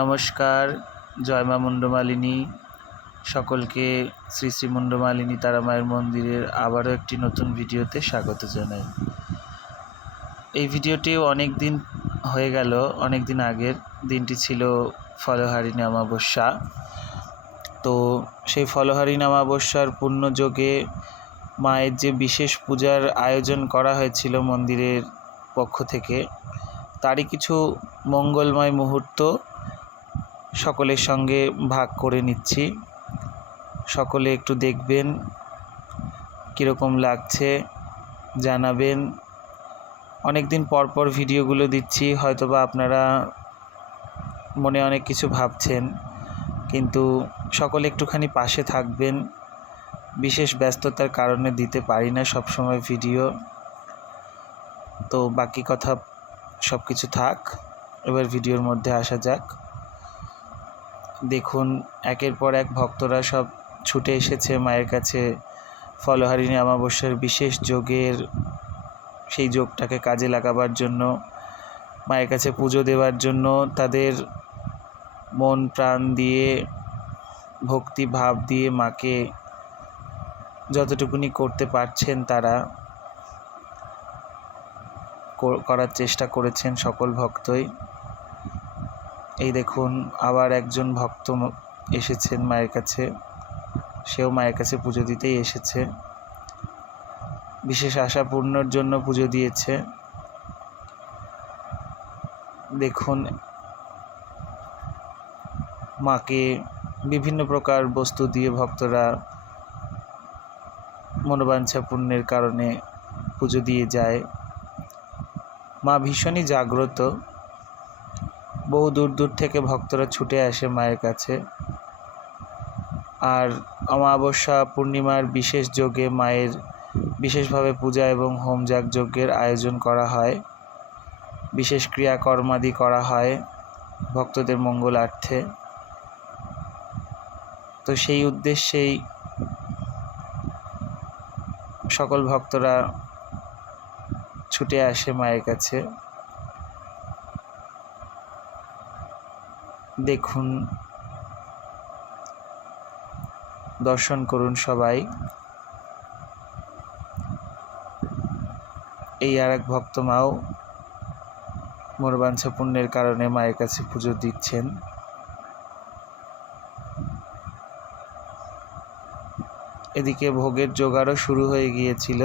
নমস্কার, জয় মা মুন্ডমালিনী। সকলকে শ্রী শ্রী মুন্ডমালিনী তারামায়ের মন্দিরের আবারও একটি নতুন ভিডিওতে স্বাগত জানাই। এই ভিডিওটি অনেক দিন হয়ে গেল, অনেক দিন আগের। দিনটি ছিল ফলহারিণী অমাবস্যা। তো সেই ফলহারিণী অমাবস্যার পুণ্যযোগে মায়ের যে বিশেষ পূজার আয়োজন করা হয়েছিল মন্দিরের পক্ষ থেকে, তারই কিছু মঙ্গলময় মুহূর্ত সকলের সঙ্গে ভাগ করে নিচ্ছি। সকলে একটু দেখবেন কীরকম লাগছে, জানাবেন। অনেক দিন পর পর ভিডিওগুলো দিচ্ছি, হয়তোবা আপনারা মনে অনেক কিছু ভাবছেন, কিন্তু সকলে একটুখানি পাশে থাকবেন। বিশেষ ব্যস্ততার কারণে দিতে পারি না সব সময় ভিডিও। তো বাকি কথা সব কিছু থাক, এবার ভিডিওর মধ্যে আসা যাক। দেখুন, একের পর এক ভক্তরা সব ছুটে এসেছে মায়ের কাছে। ফলহারিণী অমাবস্যার বিশেষ যোগের, সেই যোগটাকে কাজে লাগাবার জন্য, মায়ের কাছে পুজো দেওয়ার জন্য তাদের মন প্রাণ দিয়ে, ভক্তি ভাব দিয়ে মাকে যতটুকুনি করতে পারছেন তারা করার চেষ্টা করেছেন সকল ভক্তই। এই দেখুন, আবার একজন ভক্ত এসেছেন মায়ের কাছে। সেও মায়ের কাছে পুজো দিতেই এসেছে। বিশেষ আশা পূর্ণর জন্য পুজো দিয়েছে। দেখুন, মাকে বিভিন্ন প্রকার বস্তু দিয়ে ভক্তরা মনোবাঞ্ছা পূর্ণের কারণে পুজো দিয়ে যায়। মা ভীষণই জাগ্রত। বহু দূর দূর থেকে ভক্তরা ছুটে আসে মায়ের কাছে। আর অমাবস্যা পূর্ণিমার বিশেষ যোগে মায়ের বিশেষভাবে পূজা এবং হোম যজ্ঞের আয়োজন করা হয়। বিশেষ ক্রিয়াকর্মাদি করা হয় ভক্তদের মঙ্গলার্থে তো সেই উদ্দেশ্যেই সকল ভক্তরা ছুটে আসে মায়ের কাছে। দেখুন। দর্শন করুন সবাই। এই আর এক ভক্ত মাও মোরবাঞ্ছা পুণ্যের কারণে মায়ের কাছে পুজো দিচ্ছেন। এদিকে ভোগের জোগাড়ও শুরু হয়ে গিয়েছিল।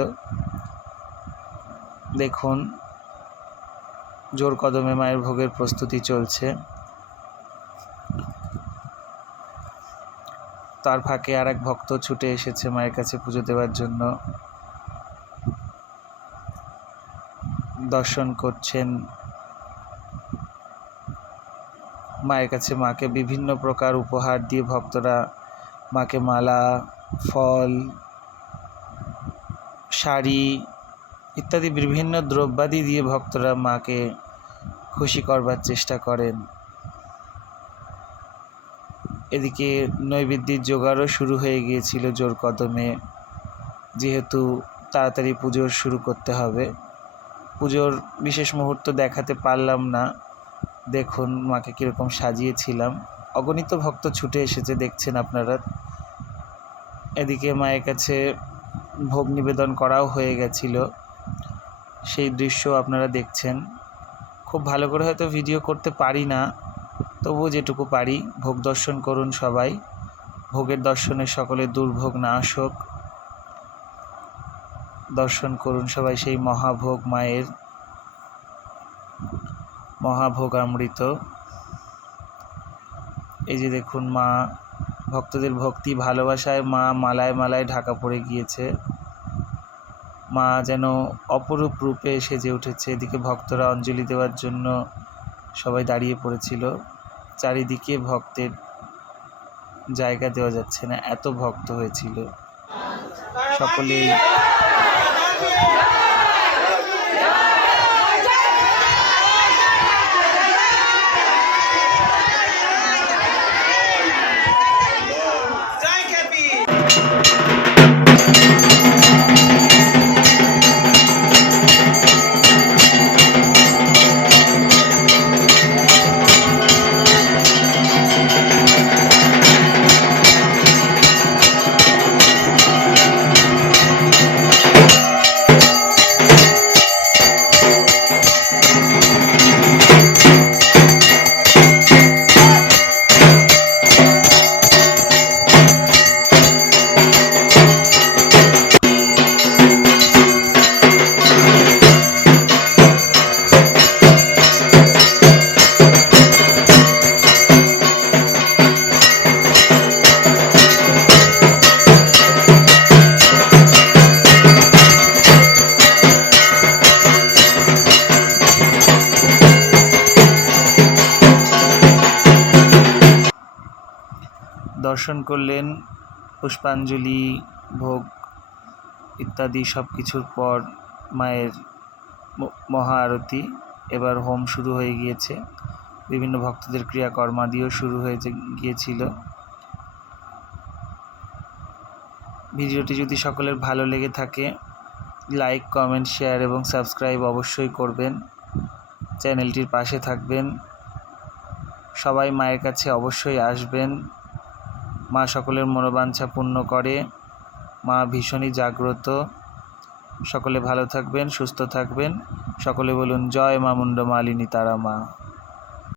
দেখুন, জোর কদমে মায়ের ভোগের প্রস্তুতি চলছে। তার ফাঁকে আর এক ভক্ত ছুটে এসেছে মায়ের কাছে পুজো দেওয়ার জন্য। দর্শন করছেন। মায়ের কাছে মাকে বিভিন্ন প্রকার উপহার দিয়ে ভক্তরা মাকে মালা, ফল, শাড়ি ইত্যাদি বিভিন্ন দ্রব্যাদি দিয়ে ভক্তরা মাকে খুশি করবার চেষ্টা করেন। এদিকে নৈবেদ্যের জোগাড়ও শুরু হয়ে গিয়েছিল জোর কদমে। যেহেতু তাড়াতাড়ি পুজোর শুরু করতে হবে, পুজোর বিশেষ মুহূর্ত দেখাতে পারলাম না। দেখুন, মাকে কীরকম সাজিয়েছিলাম। অগণিত ভক্ত ছুটে এসেছে, দেখছেন আপনারা। এদিকে মায়ের কাছে ভোগ নিবেদন করাও হয়ে গেছিল। সেই দৃশ্য আপনারা দেখছেন। খুব ভালো করে হয়তো ভিডিও করতে পারি না। তবুও যেটুকু পারি, ভোগ দর্শন করুন সবাই। ভোগের দর্শনে সকলে দুর্ভোগ না আসুক। দর্শন করুন সবাই সেই মহাভোগ মায়ের। মহাভোগ অমৃত এই যে দেখুন মা, ভক্তদের ভক্তি, ভালোবাসায় মা মালায় মালায় ঢাকা পড়ে গিয়েছে। মা যেন অপরূপ রূপে সেজে উঠেছে। এদিকে ভক্তরা অঞ্জলি দেওয়ার জন্য সবাই দাঁড়িয়ে পড়েছিল। চারিদিকে ভক্তের জায়গা দেওয়া যাচ্ছে না এত ভক্ত হয়েছিল। সকলেই দর্শন করলেন, পুষ্পাঞ্জলি, ভোগ ইত্যাদি সব কিছুর পর মায়ের মহা আরতি এবার হোম শুরু হয়ে গিয়েছে। বিভিন্ন ভক্তদের ক্রিয়াকর্মাদিও শুরু হয়ে গিয়েছিল। ভিডিওটি যদি সকলের ভালো লেগে থাকে, লাইক, কমেন্ট, শেয়ার এবং সাবস্ক্রাইব অবশ্যই করবেন। চ্যানেলটির পাশে থাকবেন। সবাই মায়ের কাছে অবশ্যই আসবেন। মা সকলের মনোবাঞ্ছা পূর্ণ করে। মা ভীষণই জাগ্রত। সকলে ভালো থাকবেন, সুস্থ থাকবেন। সকলে বলুন, জয় মা মুন্ড মালিনী তারা মা।